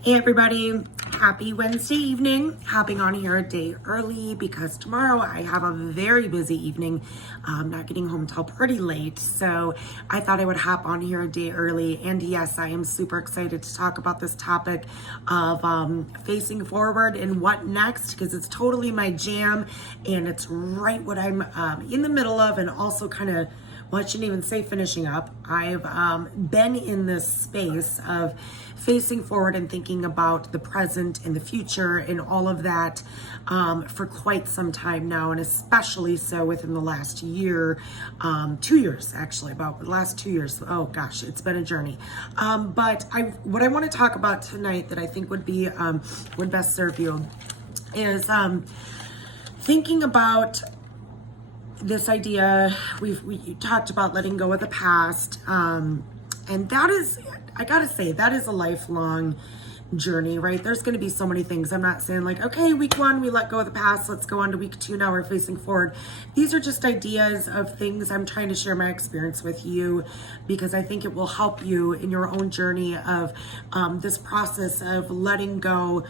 Hey everybody, happy Wednesday evening. Hopping on here a day early because tomorrow I have a very busy evening. Not getting home till pretty late, so I thought I would hop on here a day early. And yes, I am super excited to talk about this topic of facing forward and what next, because it's totally my jam and it's right what I'm in the middle of, and also kind of, well, I shouldn't even say finishing up. I've been in this space of facing forward and thinking about the present and the future and all of that for quite some time now, and especially so within the last year, 2 years actually, about the last 2 years. Oh gosh, it's been a journey. But what I want to talk about tonight that I think would best serve you is thinking about this idea. We talked about letting go of the past, and that is, I gotta say, that is a lifelong journey, right? There's going to be so many things. I'm not saying like, okay, week 1 we let go of the past, let's go on to week 2, now we're facing forward. These are just ideas of things I'm trying to share my experience with you, because I think it will help you in your own journey of this process of letting go,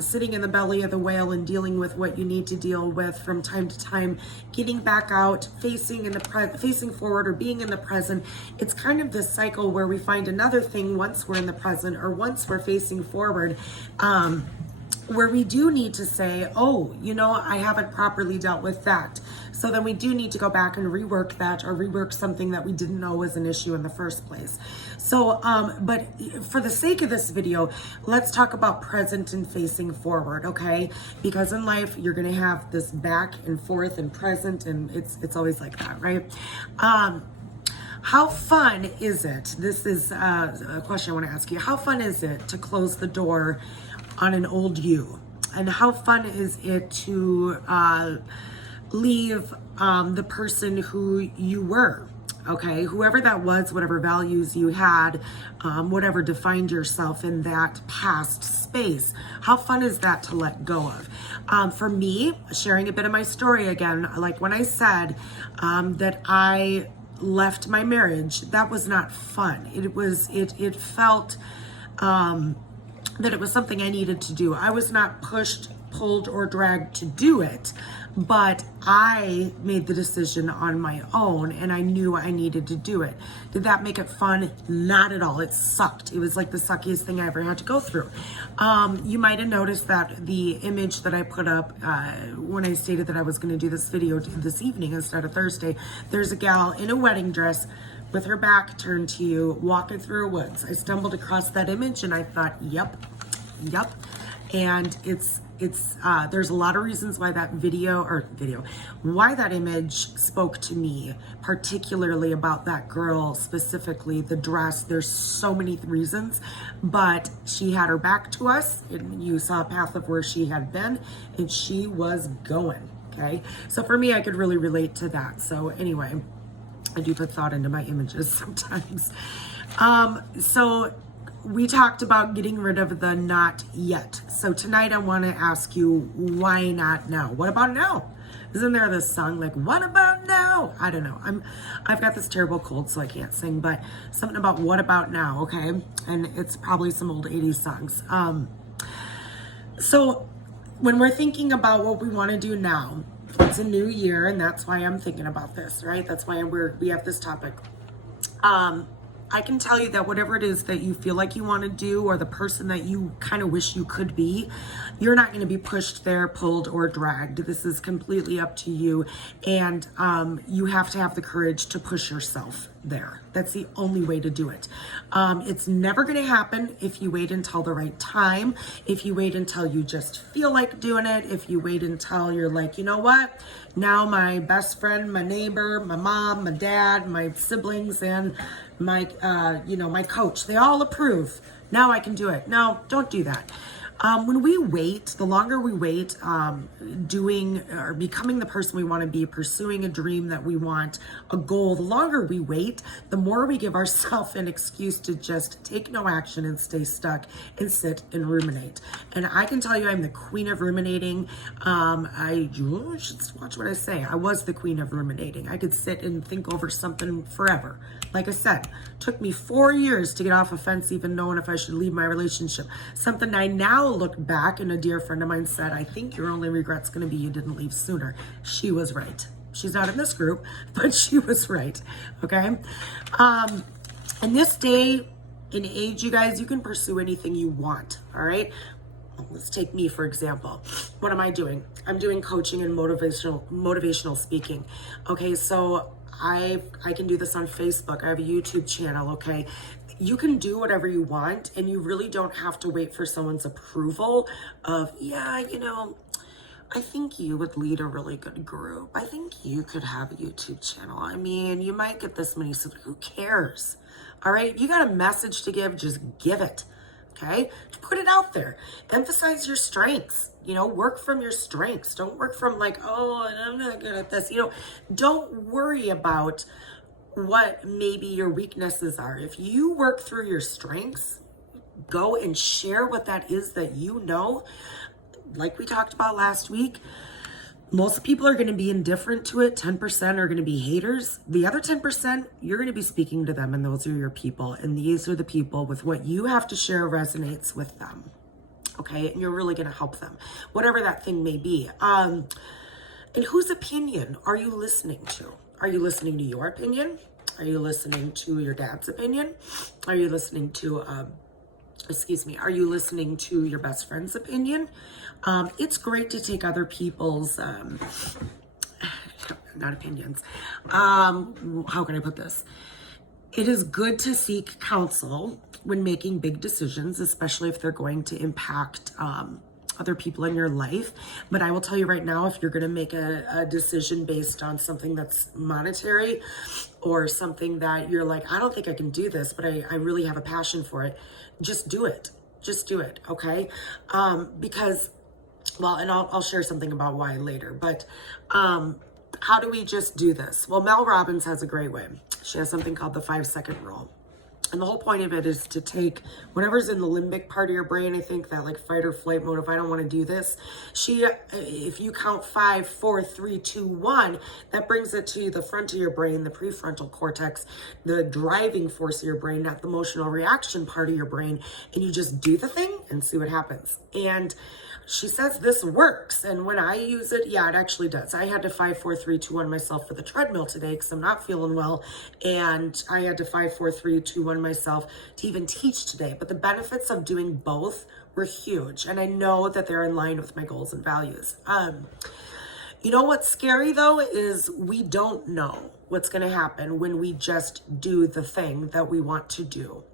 sitting in the belly of the whale and dealing with what you need to deal with from time to time, getting back out, facing forward, or being in the present. It's kind of this cycle where we find another thing once we're in the present, or once we're facing forward, where we do need to say, oh, I haven't properly dealt with that. So then we do need to go back and rework that, or rework something that we didn't know was an issue in the first place. So, but for the sake of this video, let's talk about present and facing forward, okay? Because in life, you're gonna have this back and forth and present, and it's always like that, right? How fun is it? This is a question I want to ask you. How fun is it to close the door on an old you? And how fun is it to leave the person who you were? Okay, whoever that was, whatever values you had, whatever defined yourself in that past space. How fun is that to let go of? For me, sharing a bit of my story again, like when I said that I left my marriage, that was not fun. It felt that it was something I needed to do. I was not pushed, pulled, or dragged to do it, but I made the decision on my own, and I knew I needed to do it. Did that make it fun? Not at all. It sucked. It was like the suckiest thing I ever had to go through. You might have noticed that the image that I put up when I stated that I was going to do this video this evening instead of Thursday, there's a gal in a wedding dress with her back turned to you, walking through a woods. I stumbled across that image and I thought, yep. And there's a lot of reasons why that why that image spoke to me, particularly about that girl, specifically the dress. There's so many reasons, but she had her back to us, and you saw a path of where she had been, and she was going, okay? So for me, I could really relate to that. So anyway, I do put thought into my images sometimes. So we talked about getting rid of the not yet. So tonight I want to ask you, why not now? What about now? Isn't there this song like, what about now? I don't know. I've got this terrible cold, so I can't sing, but something about what about now, okay? And it's probably some old 80s songs. So when we're thinking about what we want to do now, it's a new year, and that's why I'm thinking about this, right? That's why we have this topic. I can tell you that whatever it is that you feel like you want to do, or the person that you kind of wish you could be, you're not going to be pushed there, pulled, or dragged. This is completely up to you. And you have to have the courage to push yourself there. That's the only way to do it. It's never going to happen if you wait until the right time, if you wait until you just feel like doing it, if you wait until you're like, you know what, now my best friend, my neighbor, my mom, my dad, my siblings, and my my coach, they all approve. Now I can do it. No, don't do that. When we wait, the longer we wait, doing or becoming the person we want to be, pursuing a dream that we want, a goal, the longer we wait, the more we give ourselves an excuse to just take no action and stay stuck and sit and ruminate. And I can tell you, I'm the queen of ruminating. You should watch what I say. I was the queen of ruminating. I could sit and think over something forever. Like I said, took me 4 years to get off a fence, even knowing if I should leave my relationship. Something I now look back, and a dear friend of mine said, I think your only regret's going to be you didn't leave sooner. She was right. She's not in this group, but she was right. Okay. In this day and age, you guys, you can pursue anything you want. All right. Let's take me, for example. What am I doing? I'm doing coaching and motivational speaking. Okay. So I can do this on Facebook. I have a YouTube channel. Okay. You can do whatever you want, and you really don't have to wait for someone's approval of, yeah, I think you would lead a really good group. I think you could have a YouTube channel. I mean, you might get this many subscribers. Who cares? All right. You got a message to give, just give it. Okay. Put it out there. Emphasize your strengths. Work from your strengths. Don't work from like, oh, I'm not good at this. Don't worry about what maybe your weaknesses are. If you work through your strengths, go and share what that is that like we talked about last week. Most people are going to be indifferent to it. 10% are going to be haters. The other 10%, you're going to be speaking to them, and those are your people. And these are the people with what you have to share resonates with them. Okay. And you're really going to help them, whatever that thing may be. And whose opinion are you listening to? Are you listening to your opinion? Are you listening to your dad's opinion? Are you listening to, are you listening to your best friend's opinion? It's great to take other people's, not opinions. How can I put this? It is good to seek counsel when making big decisions, especially if they're going to impact, other people in your life. But I will tell you right now, if you're going to make a decision based on something that's monetary or something that you're like, I don't think I can do this, but I really have a passion for it, just do it. Just do it. Okay. Because, and I'll share something about why later, but, how do we just do this? Well, Mel Robbins has a great way. She has something called the 5-second rule. And the whole point of it is to take whatever's in the limbic part of your brain. I think that like fight or flight mode, if I don't want to do this, if you count 5, 4, 3, 2, 1, that brings it to the front of your brain, the prefrontal cortex, the driving force of your brain, not the emotional reaction part of your brain. And you just do the thing and see what happens. And she says this works. And when I use it, yeah, it actually does. I had to 5, 4, 3, 2, 1 myself for the treadmill today because I'm not feeling well. And I had to 5, 4, 3, 2, 1 myself to even teach today. But the benefits of doing both were huge. And I know that they're in line with my goals and values. What's scary though is we don't know what's going to happen when we just do the thing that we want to do.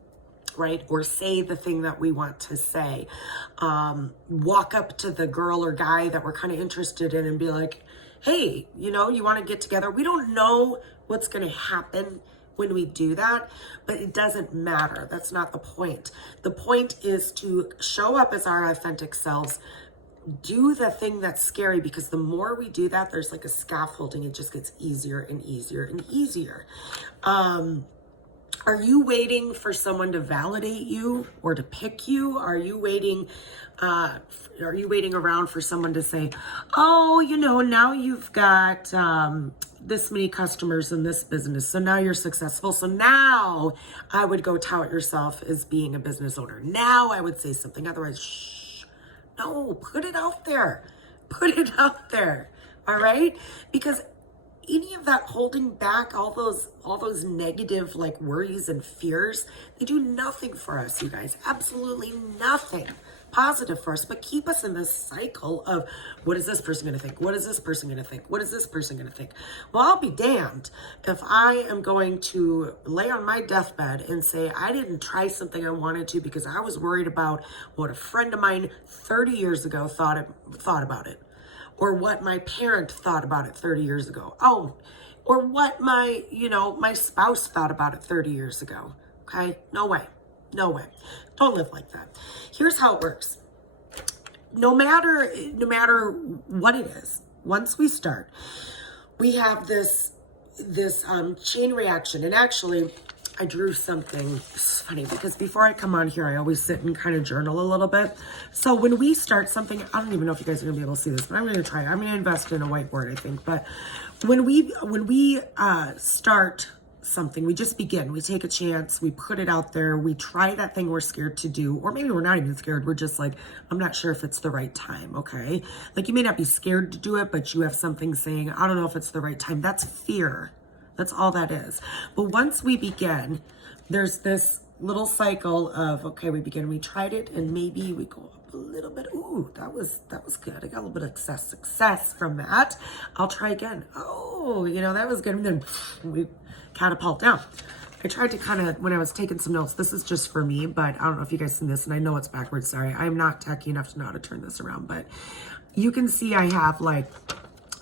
Right? Or say the thing that we want to say. Walk up to the girl or guy that we're kind of interested in and be like, hey, you want to get together? We don't know what's going to happen when we do that, but it doesn't matter. That's not the point. The point is to show up as our authentic selves, do the thing that's scary, because the more we do that, there's like a scaffolding. It just gets easier and easier and easier. Are you waiting for someone to validate you or to pick you? Are you waiting around for someone to say, oh, now you've got this many customers in this business, so now you're successful. So now I would go tout yourself as being a business owner. Now I would say something. Otherwise, shh. No, put it out there. Put it out there. All right? Because any of that holding back, all those negative like worries and fears, they do nothing for us, you guys. Absolutely nothing positive for us, but keep us in this cycle of what is this person going to think? What is this person going to think? What is this person going to think? Well, I'll be damned if I am going to lay on my deathbed and say I didn't try something I wanted to because I was worried about what a friend of mine 30 years ago thought about it. Or what my parent thought about it 30 years ago. Oh, or what my spouse thought about it 30 years ago. Okay? No way. No way. Don't live like that. Here's how it works. no matter what it is, once we start, we have this chain reaction. And actually, I drew something. It's funny because before I come on here, I always sit and kind of journal a little bit. So when we start something, I don't even know if you guys are gonna be able to see this, but I'm gonna try. I'm gonna invest in a whiteboard, I think. But when we start something, we just begin. We take a chance. We put it out there. We try that thing we're scared to do, or maybe we're not even scared. We're just like, I'm not sure if it's the right time. Okay, like you may not be scared to do it, but you have something saying, I don't know if it's the right time. That's fear. That's all that is. But once we begin, there's this little cycle of, okay, we begin, we tried it, and maybe we go up a little bit. Ooh, that was good. I got a little bit of success from that. I'll try again. Oh, that was good. And then we catapult down. I tried to kind of, when I was taking some notes, this is just for me, but I don't know if you guys seen this, and I know it's backwards. Sorry, I'm not techie enough to know how to turn this around, but you can see I have like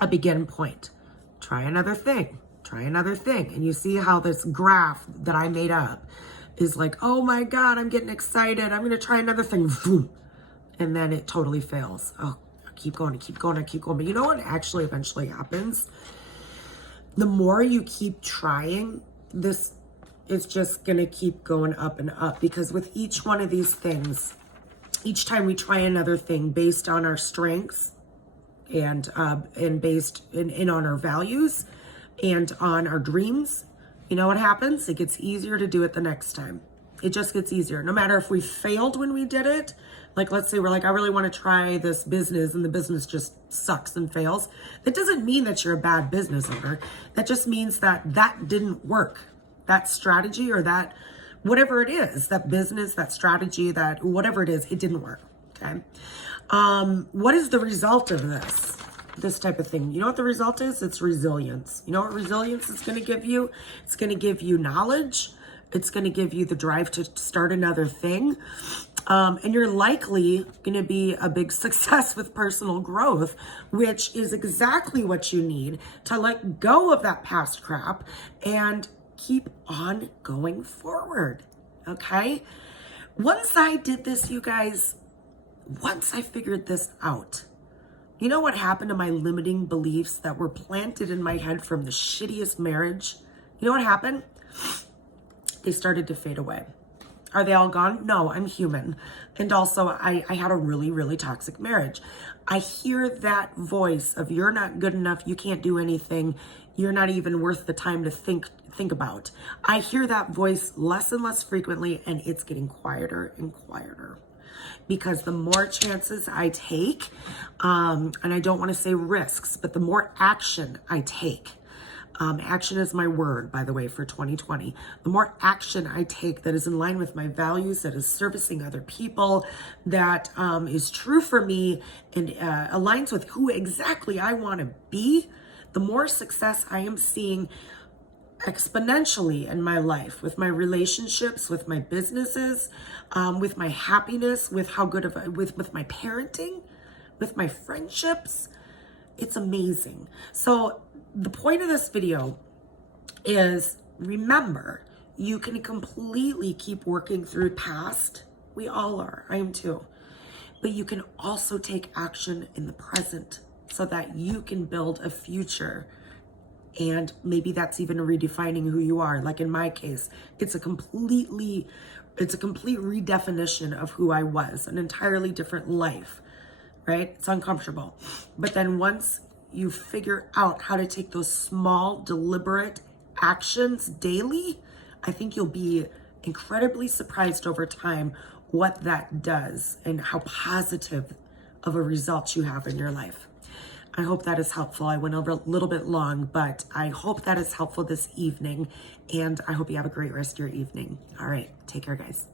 a begin point. Try another thing. Try another thing. And you see how this graph that I made up is like, oh my God, I'm getting excited. I'm going to try another thing. And then it totally fails. Oh, I keep going, I keep going, I keep going. But you know what actually eventually happens? The more you keep trying, this is just going to keep going up and up, because with each one of these things, each time we try another thing based on our strengths and based in on our values, and on our dreams, you know what happens? It gets easier to do it the next time. It just gets easier. No matter if we failed when we did it, like let's say we're like, I really want to try this business and the business just sucks and fails. That doesn't mean that you're a bad business owner. That just means that didn't work. That strategy or that whatever it is, that business, that strategy, that whatever it is, it didn't work. Okay. What is the result of this type of thing? You know what the result is? It's resilience. You know what resilience is going to give you? It's going to give you knowledge. It's going to give you the drive to start another thing. And you're likely going to be a big success with personal growth, which is exactly what you need to let go of that past crap and keep on going forward. Okay? Once I did this, you guys, once I figured this out, you know what happened to my limiting beliefs that were planted in my head from the shittiest marriage? You know what happened? They started to fade away. Are they all gone? No, I'm human. And also, I had a really, really toxic marriage. I hear that voice of you're not good enough, you can't do anything, you're not even worth the time to think about. I hear that voice less and less frequently, and it's getting quieter and quieter. Because the more chances I take, and I don't want to say risks, but the more action I take, action is my word, by the way, for 2020. The more action I take that is in line with my values, that is servicing other people, that is true for me and aligns with who exactly I want to be, the more success I am seeing exponentially in my life, with my relationships, with my businesses, with my happiness, with how good of with my parenting, with my friendships. It's amazing. So the point of this video is, remember, you can completely keep working through past. We all are. I am too. But you can also take action in the present so that you can build a future. And maybe that's even redefining who you are. Like in my case, it's a complete redefinition of who I was, an entirely different life, right? It's uncomfortable. But then once you figure out how to take those small, deliberate actions daily, I think you'll be incredibly surprised over time what that does and how positive of a result you have in your life. I hope that is helpful. I went over a little bit long, but I hope that is helpful this evening, and I hope you have a great rest of your evening. All right, take care, guys.